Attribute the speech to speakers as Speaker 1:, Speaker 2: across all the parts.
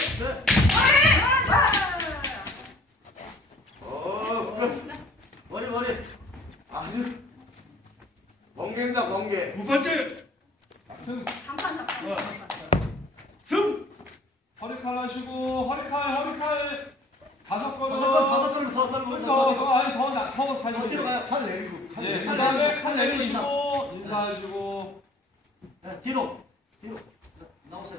Speaker 1: 머리, 머리, 머리,
Speaker 2: 머리. 아, 잡아. 아니,
Speaker 1: 번개입니다,
Speaker 3: 무번째
Speaker 4: 승, 승, 한판
Speaker 5: 허리카나 허리카, 주고, 서우, 어찌나, 칼내리고내리고 인사하시고
Speaker 2: 네, 뒤로 뒤로 나오세요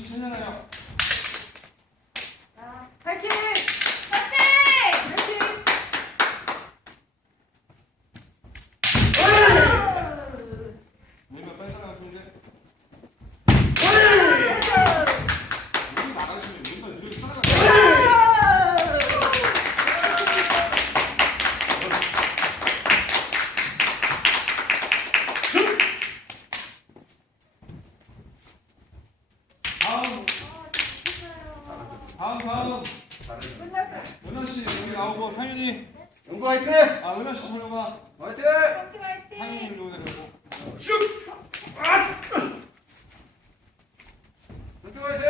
Speaker 5: 찾잖아요. 다음. 다음, 다음. 은하 씨, 여기 나오고, 상윤이. 영구 네? 화이팅! 아, 은하 씨, 조용아. 화이팅! 상윤이 우리 오늘 고
Speaker 3: 슉! 어. 아! 화이팅!
Speaker 5: 화이팅!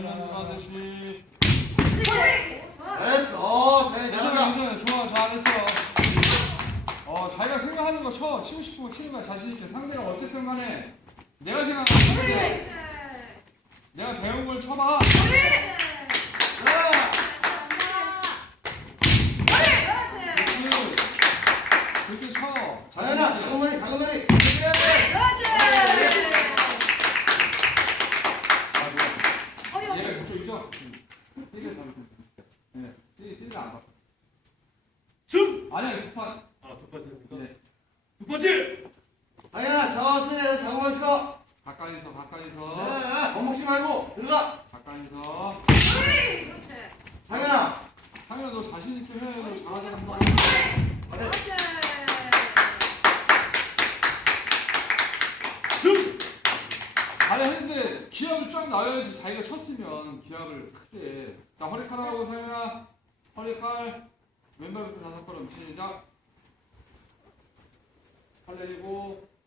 Speaker 1: 됐어. 잘한다.
Speaker 5: 좋아, 잘했어. 어, 자기가 생각하는 거 쳐. 치고 싶은 치는 거 자신있게. 상대가 어쨌든 간에 내가 생각하는 거 쳐. 내가 배운 걸 쳐봐.
Speaker 1: 자연아, 작은 머리, 작은
Speaker 3: 춤!
Speaker 5: 아니야, 두파지입니까 아, 네.
Speaker 3: 두파지!
Speaker 1: 아연아, 천천히 해서 작업
Speaker 5: 가까이서, 가까이서.
Speaker 1: 겁먹지 네, 말고, 들어가!
Speaker 5: 가까이서. 장현아! 장현아, 너 자신있게 해. 너잘하한 번. 그렇지! 춤! 잘했는데, 기합을 쫙 나와야지, 자기가 쳤으면. 기합을 크게. 자, 허리카락하고, 장현아. 네. 맨발 왼발부터 다섯 걸음 시작 팔 내리고